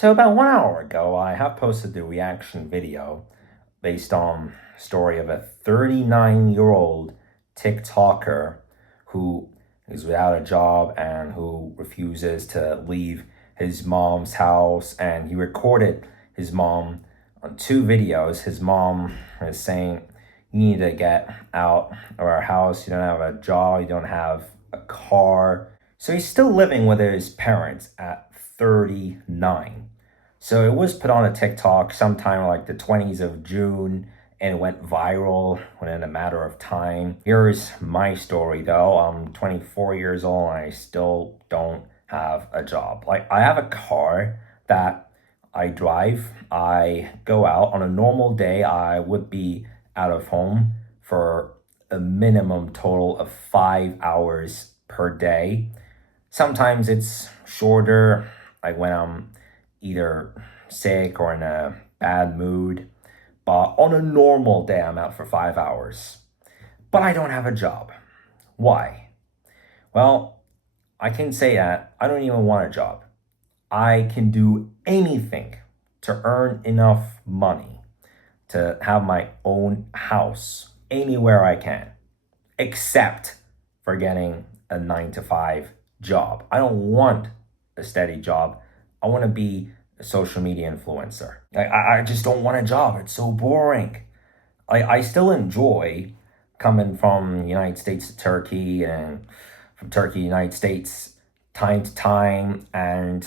So about 1 hour ago, I have posted the reaction video based on story of a 39-year-old TikToker who is without a job and who refuses to leave his mom's house. And he recorded his mom on two videos. His mom is saying, "You need to get out of our house. You don't have a job. You don't have a car." So he's still living with his parents at 39. So it was put on a TikTok sometime like the 20s of June, and it went viral within a matter of time. Here's my story though. I'm 24 years old and I still don't have a job. Like, I have a car that I drive. I go out on a normal day. I would be out of home for a minimum total of 5 hours per day. Sometimes it's shorter, like when I'm either sick or in a bad mood. But on a normal day, I'm out for 5 hours. But I don't have a job. Why? Well, I can say that I don't even want a job. I can do anything to earn enough money to have my own house anywhere I can, except for getting a 9 to 5 job. I don't want a steady job. I want to be a social media influencer. I just don't want a job. It's so boring. I still enjoy coming from the United States to Turkey and from Turkey to the United States time to time. And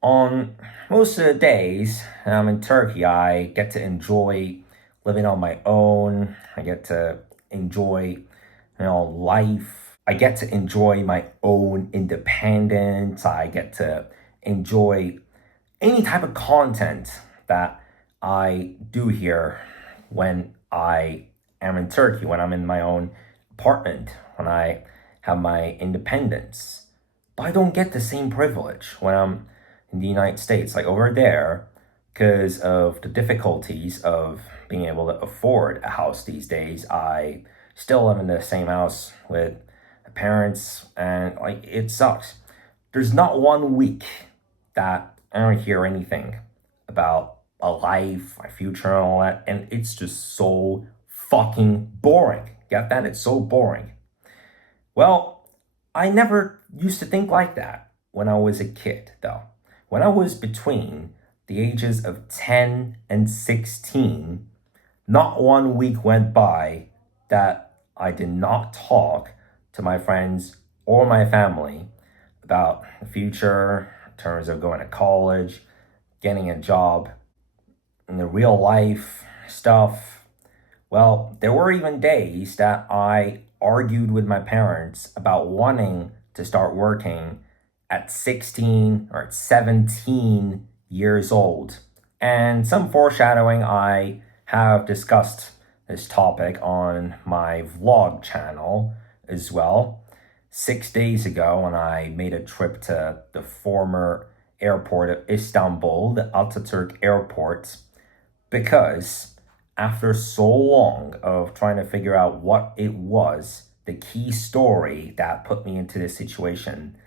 on most of the days I'm in Turkey, I get to enjoy living on my own. I get to enjoy, life. I get to enjoy my own independence. I get to enjoy any type of content that I do here when I am in Turkey, when I'm in my own apartment, when I have my independence. But I don't get the same privilege when I'm in the United States. Like over there, because of the difficulties of being able to afford a house these days, I still live in the same house with my parents, and like, it sucks. There's not one week that I don't hear anything about a life, my future, and all that. And it's just so fucking boring. Get that? It's so boring. Well, I never used to think like that when I was a kid, though. When I was between the ages of 10 and 16, not one week went by that I did not talk to my friends or my family about the future in terms of going to college, getting a job, and the real life stuff. Well, there were even days that I argued with my parents about wanting to start working at 16 or at 17 years old. And some foreshadowing, I have discussed this topic on my vlog channel as well. 6 days ago, when I made a trip to the former airport of Istanbul, the Ataturk airport, because after so long of trying to figure out what it was, the key story that put me into this situation,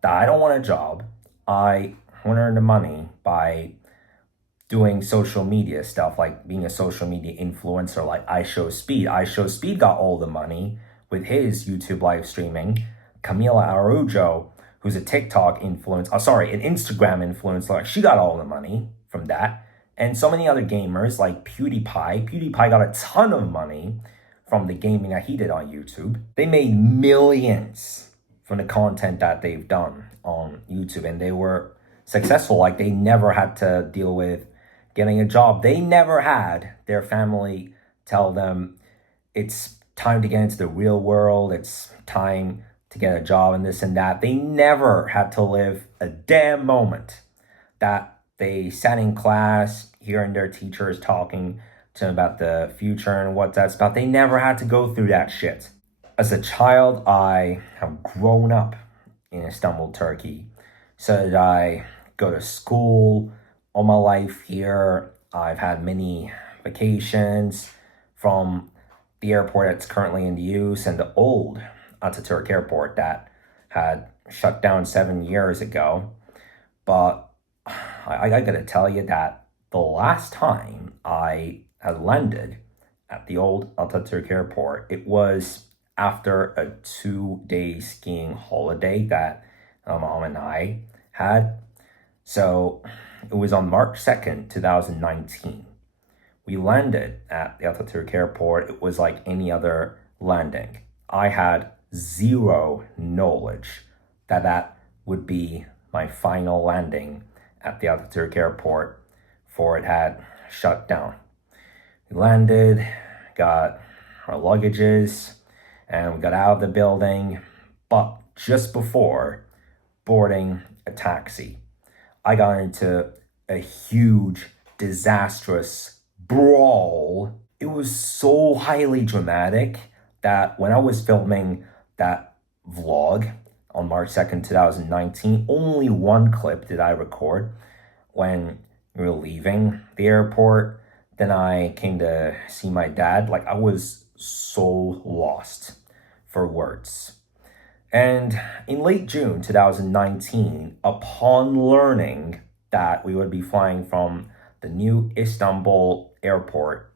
that I don't want a job, I want to earn the money by doing social media stuff, like being a social media influencer like I Show Speed. I Show Speed got all the money with his YouTube live streaming. Camila Araujo, who's a TikTok influencer, an Instagram influencer, she got all the money from that. And so many other gamers like PewDiePie. PewDiePie got a ton of money from the gaming that he did on YouTube. They made millions from the content that they've done on YouTube, and they were successful. Like, they never had to deal with getting a job. They never had their family tell them it's time to get into the real world, it's time to get a job and this and that. They never had to live a damn moment that they sat in class hearing their teachers talking to them about the future and what that's about. They never had to go through that shit. As a child, I have grown up in Istanbul, Turkey. So did I go to school all my life here. I've had many vacations from the airport that's currently in use and the old Ataturk airport that had shut down 7 years ago. But I gotta tell you that the last time I had landed at the old Atatürk airport, it was after a 2 day skiing holiday that mom and I had. So it was on March 2nd, 2019. We landed at the Atatürk airport. It was like any other landing. I had zero knowledge that that would be my final landing at the Atatürk airport, for it had shut down. We landed, got our luggages, and we got out of the building. But just before boarding a taxi, I got into a huge, disastrous brawl. It was so highly dramatic that when I was filming that vlog on March 2nd, 2019, only one clip did I record when we were leaving the airport. Then I came to see my dad. Like, I was so lost for words. And in late June 2019, upon learning that we would be flying from the new Istanbul airport,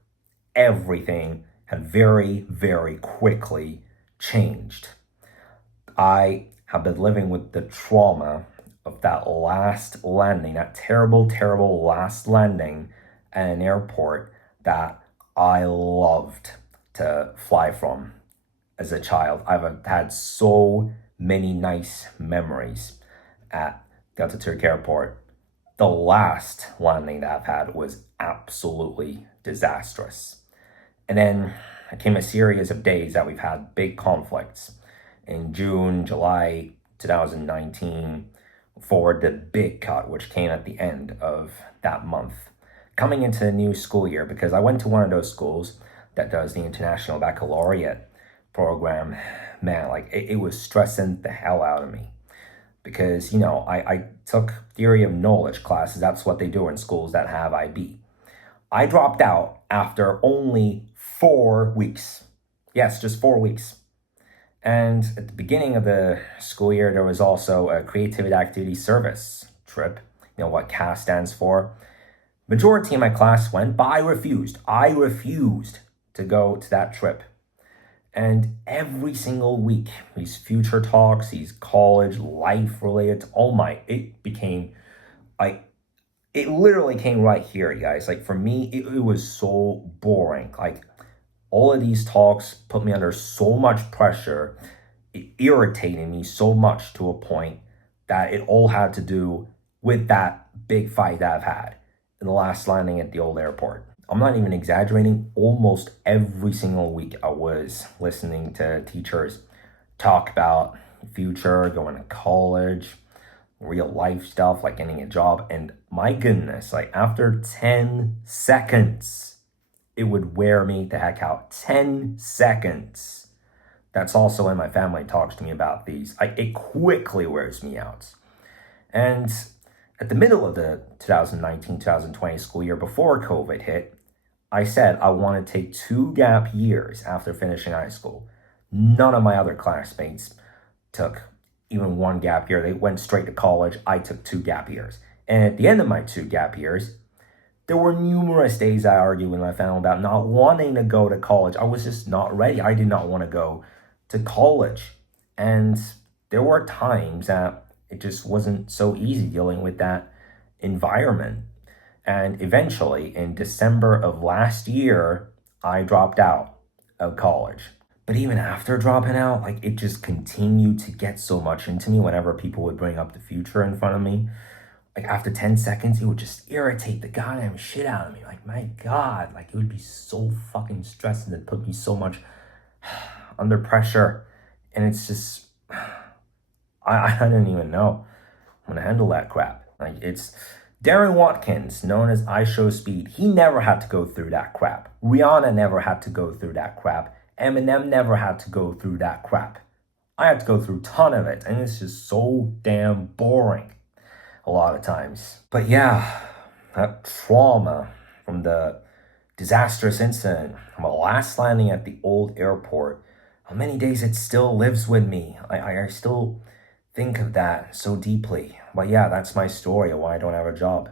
everything had very, very quickly changed. I have been living with the trauma of that last landing, that terrible, terrible last landing at an airport that I loved to fly from as a child. I've had so many nice memories at the Atatürk airport. The last landing that I've had was absolutely disastrous. And then came a series of days that we've had big conflicts. In June, July 2019, for the big cut, which came at the end of that month. Coming into the new school year, because I went to one of those schools that does the International Baccalaureate program, man, like it was stressing the hell out of me. Because, I took theory of knowledge classes. That's what they do in schools that have IB. I dropped out after only 4 weeks. Yes, just 4 weeks. And at the beginning of the school year, there was also a creativity activity service trip. You know what CAS stands for. Majority of my class went, but I refused. I refused to go to that trip. And every single week, these future talks, these college life related, it became like, it literally came right here, you guys. Like, for me, it was so boring. Like, all of these talks put me under so much pressure. It irritated me so much to a point that it all had to do with that big fight that I've had in the last landing at the old airport. I'm not even exaggerating. Almost every single week I was listening to teachers talk about future, going to college, real life stuff, like getting a job. And my goodness, like after 10 seconds, it would wear me the heck out. 10 seconds. That's also when my family talks to me about these. It quickly wears me out. And at the middle of the 2019-2020 school year, before COVID hit, I said I want to take 2 gap years after finishing high school. None of my other classmates took even 1 gap year. They went straight to college. I took 2 gap years. And at the end of my 2 gap years, there were numerous days I argued with my family about not wanting to go to college. I was just not ready. I did not want to go to college. And there were times that it just wasn't so easy dealing with that environment. And eventually, in December of last year, I dropped out of college. But even after dropping out, like, it just continued to get so much into me whenever people would bring up the future in front of me. Like, after 10 seconds, it would just irritate the goddamn shit out of me. Like, my God, like, it would be so fucking stressing. It put me so much under pressure. And it's just, I didn't even know I'm gonna handle that crap. Like, it's Darren Watkins, known as I Show Speed. He never had to go through that crap. Rihanna never had to go through that crap. Eminem never had to go through that crap. I had to go through a ton of it, and it's just so damn boring a lot of times. But yeah, that trauma from the disastrous incident, from a last landing at the old airport, how many days it still lives with me. I still think of that so deeply. But yeah, that's my story of why I don't have a job.